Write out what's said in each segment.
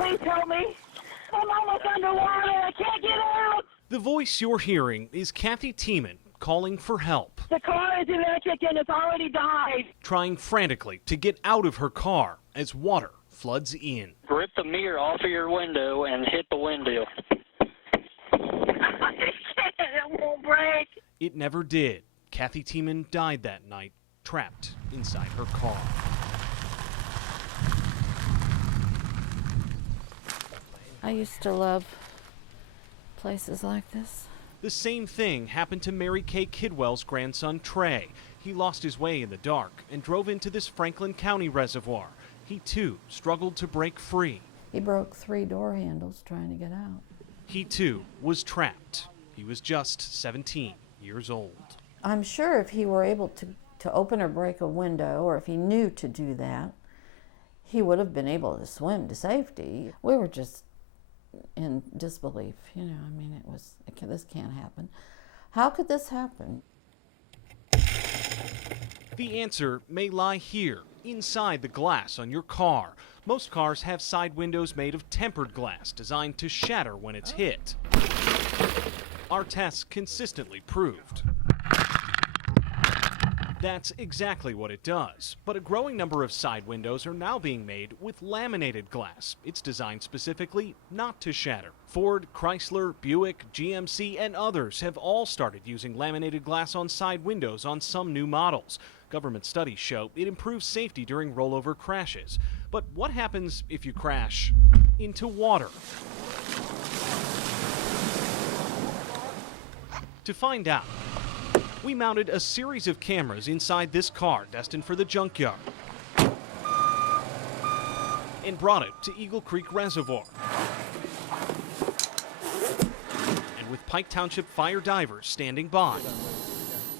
Please help me. I'm almost underwater. I can't get out. The voice you're hearing is Kathy Tiemann calling for help. The car is electric and it's already died. Trying frantically to get out of her car as water floods in. Rip the mirror off of your window and hit the window. It won't break. It never did. Kathy Tiemann died that night, trapped inside her car. I used to love places like this. The same thing happened to Mary Kay Kidwell's grandson, Trey. He lost his way in the dark and drove into this Franklin County reservoir. He, too, struggled to break free. He broke 3 door handles trying to get out. He, too, was trapped. He was just 17 years old. I'm sure if he were able to open or break a window, or if he knew to do that, he would have been able to swim to safety. We were just in disbelief, you know. I mean, this can't happen. How could this happen? The answer may lie here, inside the glass on your car. Most cars have side windows made of tempered glass, designed to shatter when it's hit. Our tests consistently proved that's exactly what it does. But a growing number of side windows are now being made with laminated glass. It's designed specifically not to shatter. Ford, Chrysler, Buick, GMC, and others have all started using laminated glass on side windows on some new models. Government studies show it improves safety during rollover crashes. But what happens if you crash into water? To find out, we mounted a series of cameras inside this car destined for the junkyard and brought it to Eagle Creek Reservoir. And with Pike Township fire divers standing by,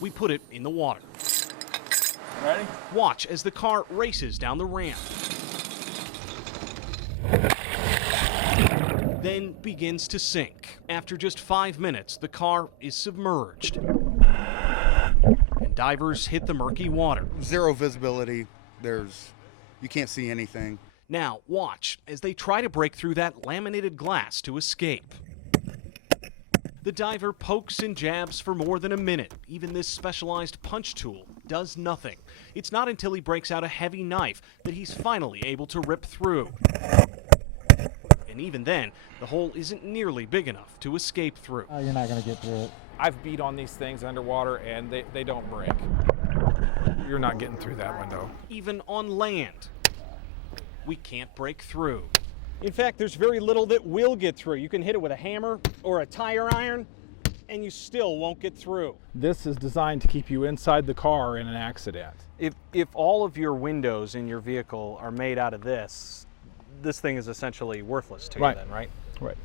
we put it in the water. Ready? Watch as the car races down the ramp. Then begins to sink. After just 5 minutes, the car is submerged. And divers hit the murky water. Zero visibility. You can't see anything. Now watch as they try to break through that laminated glass to escape. The diver pokes and jabs for more than a minute. Even this specialized punch tool does nothing. It's not until he breaks out a heavy knife that he's finally able to rip through. And even then, the hole isn't nearly big enough to escape through. You're not going to get through it. I've beat on these things underwater and they don't break. You're not getting through that window. Even on land, we can't break through. In fact, there's very little that will get through. You can hit it with a hammer or a tire iron, and you still won't get through. This is designed to keep you inside the car in an accident. If all of your windows in your vehicle are made out of this thing is essentially worthless to you then, right? Right.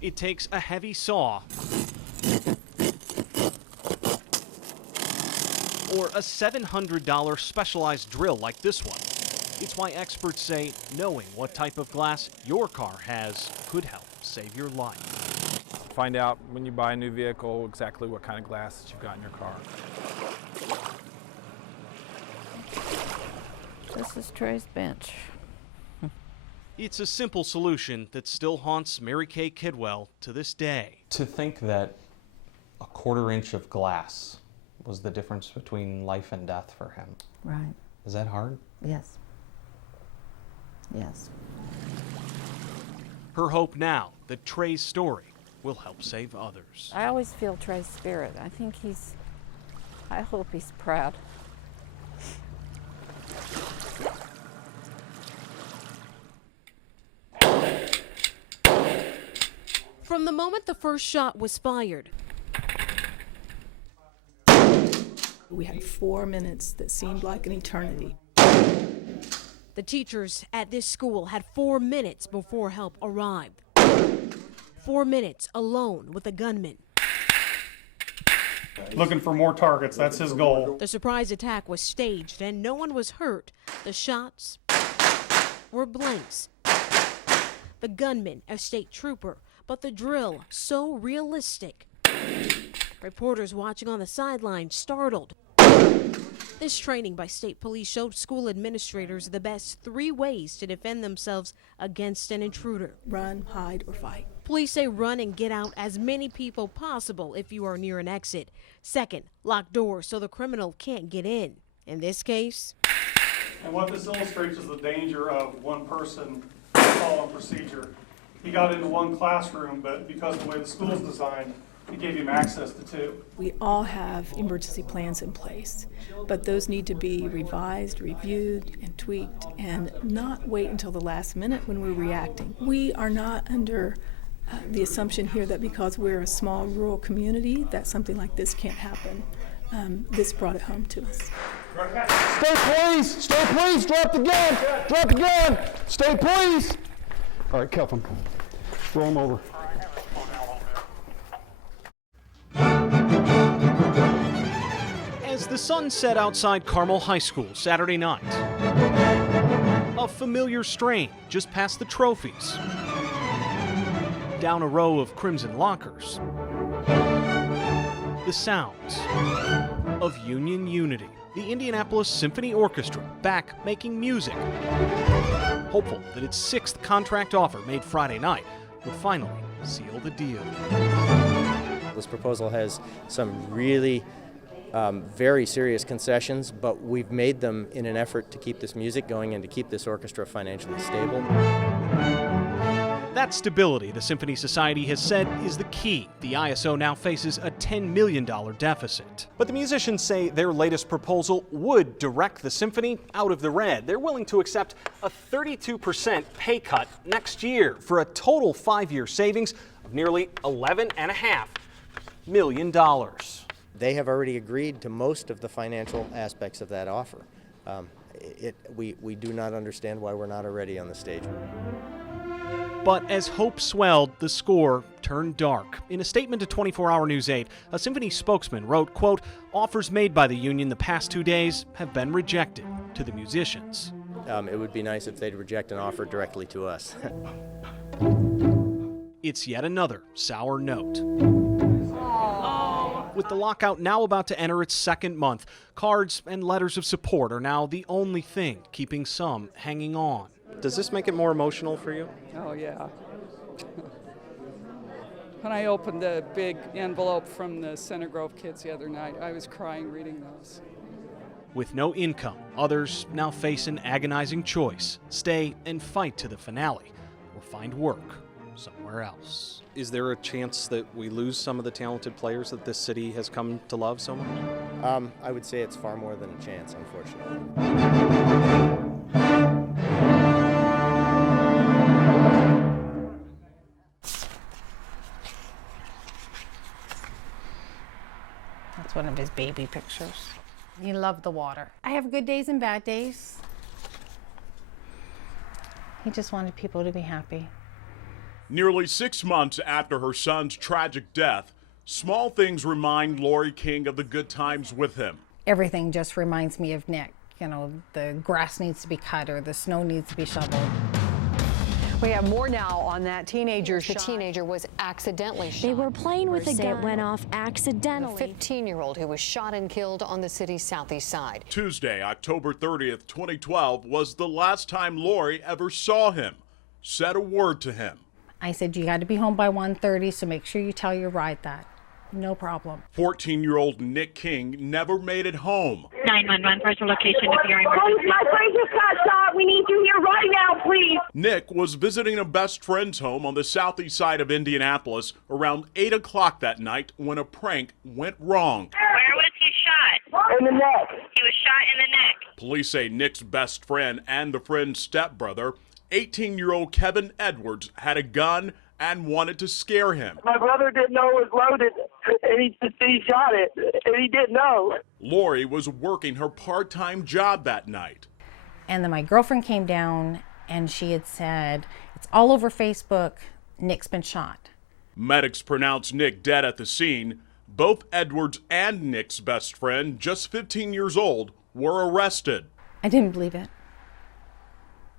It takes a heavy saw or a $700 specialized drill like this one. It's why experts say knowing what type of glass your car has could help save your life. Find out when you buy a new vehicle exactly what kind of glass that you've got in your car. This is Trey's bench. It's a simple solution that still haunts Mary Kay Kidwell to this day. To think that a 1/4 inch of glass was the difference between life and death for him. Right. Is that hard? Yes. Yes. Her hope now that Trey's story will help save others. I always feel Trey's spirit. I hope he's proud. From the moment the first shot was fired, we had 4 minutes that seemed like an eternity. the teachers at this school had 4 minutes before help arrived. 4 minutes alone with a gunman. Looking for more targets, that's his goal. The surprise attack was staged and no one was hurt. The shots were blanks. The gunman, a state trooper, but the drill so realistic. Reporters watching on the sideline startled. This training by state police showed school administrators the best 3 ways to defend themselves against an intruder. Run, hide, or fight. Police say run and get out as many people possible if you are near an exit. Second, lock doors so the criminal can't get in. In this case, And what this illustrates is the danger of one person following procedure. He got into one classroom, but because of the way the school's designed, it gave him access to 2. We all have emergency plans in place, but those need to be revised, reviewed, and tweaked, and not wait until the last minute when we're reacting. We are not under the assumption here that because we're a small rural community that something like this can't happen. This brought it home to us. Stay please! Stay please! Drop the gun! Drop the gun! Stay please! All right, cuff him. Roll him over. As the sun set outside Carmel High School Saturday night, a familiar strain just past the trophies. Down a row of crimson lockers, the sounds of Union Unity, the Indianapolis Symphony Orchestra back making music. Hopeful that its 6th contract offer made Friday night would finally seal the deal. This proposal has some really very serious concessions, but we've made them in an effort to keep this music going and to keep this orchestra financially stable. That stability, the Symphony Society has said, is the key. The ISO now faces a $10 million deficit. But the musicians say their latest proposal would direct the symphony out of the red. They're willing to accept a 32% pay cut next year for a total 5-year savings of nearly $11.5 million. They have already agreed to most of the financial aspects of that offer. We do not understand why we're not already on the stage. But as hope swelled, the score turned dark. In a statement to 24-Hour News 8, a symphony spokesman wrote, quote, "Offers made by the union the past 2 days have been rejected to the musicians." It would be nice if they'd reject an offer directly to us. It's yet another sour note. With the lockout now about to enter its 2nd month, cards and letters of support are now the only thing keeping some hanging on. Does this make it more emotional for you? Oh, yeah. When I opened the big envelope from the Center Grove kids the other night, I was crying reading those. With no income, others now face an agonizing choice: stay and fight to the finale, or find work somewhere else. Is there a chance that we lose some of the talented players that this city has come to love so much? I would say it's far more than a chance, unfortunately. That's one of his baby pictures. He loved the water. I have good days and bad days. He just wanted people to be happy. Nearly 6 months after her son's tragic death, small things remind Lori King of the good times with him. Everything just reminds me of Nick. You know, the grass needs to be cut or the snow needs to be shoveled. We have more now on that teenager The teenager was accidentally shot. They were playing with a gun. It went off accidentally. The 15-year-old who was shot and killed on the city's southeast side. Tuesday, October 30th, 2012, was the last time Lori ever saw him, said a word to him. I said, you got to be home by 1:30, so make sure you tell your ride that. No problem. 14-year-old Nick King never made it home. 911 for your location if you're in emergency. My friend just got shot. We need you here right now, please. Nick was visiting a best friend's home on the southeast side of Indianapolis around 8 o'clock that night when a prank went wrong. Where was he shot? In the neck. He was shot in the neck. Police say Nick's best friend and the friend's stepbrother, 18-year-old Kevin Edwards, had a gun and wanted to scare him. My brother didn't know it was loaded, and he shot it, and he didn't know. Lori was working her part-time job that night. And then my girlfriend came down, and she had said, it's all over Facebook, Nick's been shot. Medics pronounced Nick dead at the scene. Both Edwards and Nick's best friend, just 15 years old, were arrested. I didn't believe it.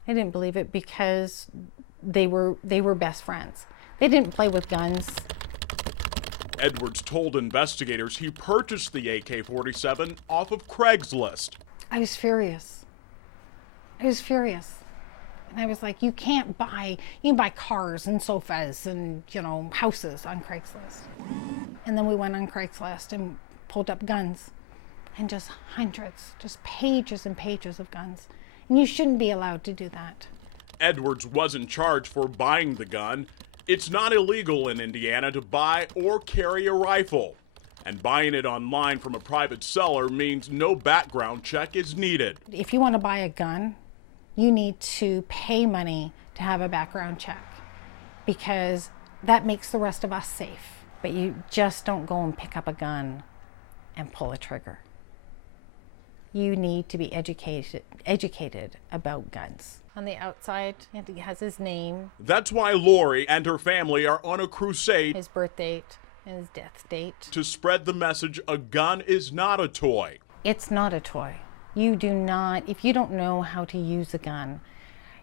I didn't believe it because they were best friends. They didn't play with guns. Edwards told investigators he purchased the AK-47 off of Craigslist. I was furious. I was furious. And I was like, you can buy cars and sofas and, houses on Craigslist. And then we went on Craigslist and pulled up guns, and just hundreds, just pages and pages of guns. And you shouldn't be allowed to do that. Edwards wasn't charged for buying the gun. It's not illegal in Indiana to buy or carry a rifle. And buying it online from a private seller means no background check is needed. If you want to buy a gun, you need to pay money to have a background check, because that makes the rest of us safe. But you just don't go and pick up a gun and pull a trigger. You need to be educated about guns. On the outside, it has his name, That's why Lori and her family are on a crusade his birth date, and his death date. to spread the message a gun is not a toy. It's not a toy. You do not, if you don't know how to use a gun,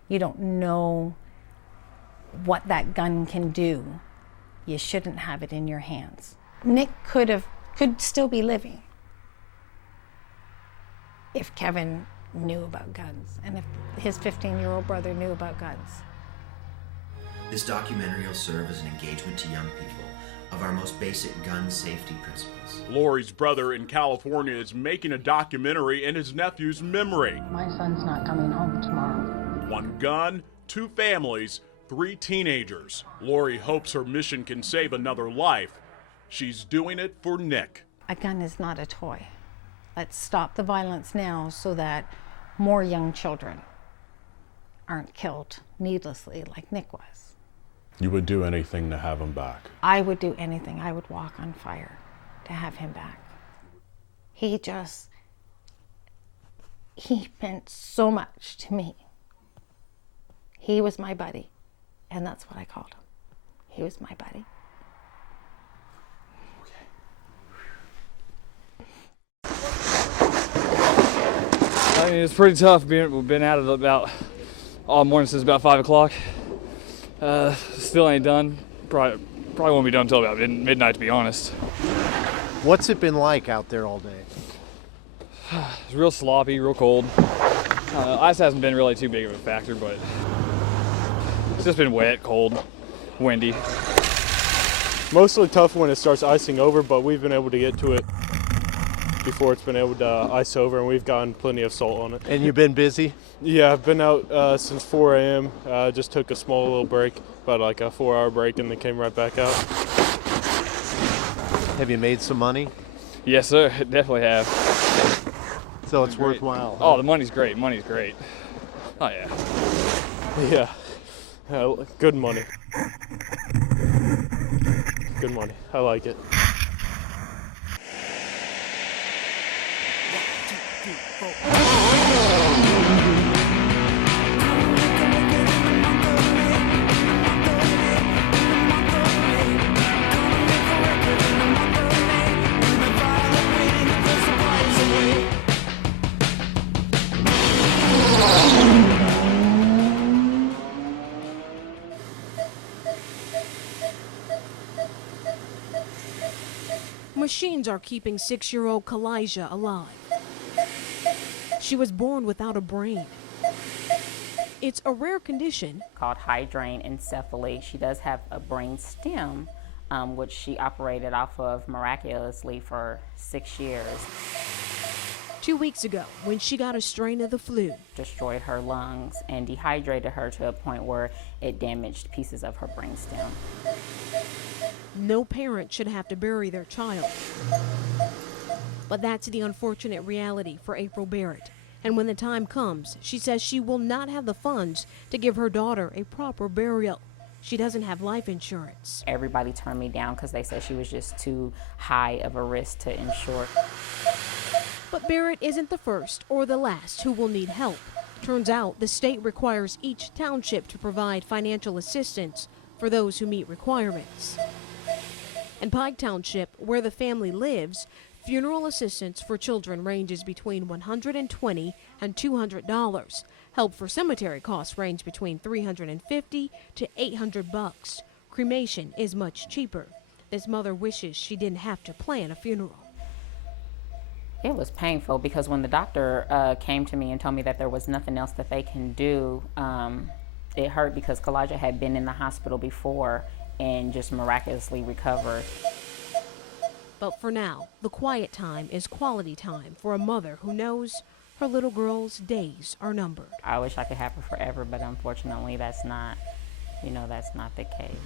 you don't know what that gun can do, you shouldn't have it in your hands. Nick could still be living if Kevin knew about guns, and if his 15-year-old brother knew about guns. This documentary will serve as an engagement to young people of our most basic gun safety principles. Lori's brother in California is making a documentary in his nephew's memory. My son's not coming home tomorrow. One gun, two families, 3 teenagers. Lori hopes her mission can save another life. She's doing it for Nick. A gun is not a toy. Let's stop the violence now so that more young children aren't killed needlessly like Nick was. You would do anything to have him back? I would do anything. I would walk on fire to have him back. He meant so much to me. He was my buddy, and that's what I called him. He was my buddy. I mean, it's pretty tough. We've been at it about all morning since about 5 o'clock. Still ain't done. Probably won't be done until about midnight, to be honest. What's it been like out there all day? It's real sloppy, real cold. Ice hasn't been really too big of a factor, but it's just been wet, cold, windy. Mostly tough when it starts icing over, but we've been able to get to it before it's been able to ice over, and we've gotten plenty of salt on it. And you've been busy? Yeah, I've been out since 4 a.m. Just took a small little break, about like a 4-hour break, and then came right back out. Have you made some money? Yes, sir. Definitely have. So it's worthwhile. Oh, the money's great. Money's great. Oh, yeah. Yeah. Good money. Good money. I like it. Machines are keeping 6-year-old Kalijah alive. She was born without a brain. It's a rare condition called hydrain encephaly. She does have a brain stem, which she operated off of miraculously for 6 years. 2 weeks ago, when she got a strain of the flu, Destroyed her lungs and dehydrated her to a point where it damaged pieces of her brain stem. no parent should have to bury their child. But that's the unfortunate reality for April Barrett. And when the time comes, she says she will not have the funds to give her daughter a proper burial. She doesn't have life insurance. Everybody turned me down because they said she was just too high of a risk to insure. But Barrett isn't the first or the last who will need help. Turns out the state requires each township to provide financial assistance for those who meet requirements. In Pike Township, where the family lives, funeral assistance for children ranges between $120 and $200. Help for cemetery costs range between $350 to $800. Cremation is much cheaper. This mother wishes she didn't have to plan a funeral. It was painful because when the doctor came to me and told me that there was nothing else that they can do, it hurt because Kalijah had been in the hospital before and just miraculously recovered. But for now, the quiet time is quality time for a mother who knows her little girl's days are numbered. I wish I could have her forever, but unfortunately that's not the case.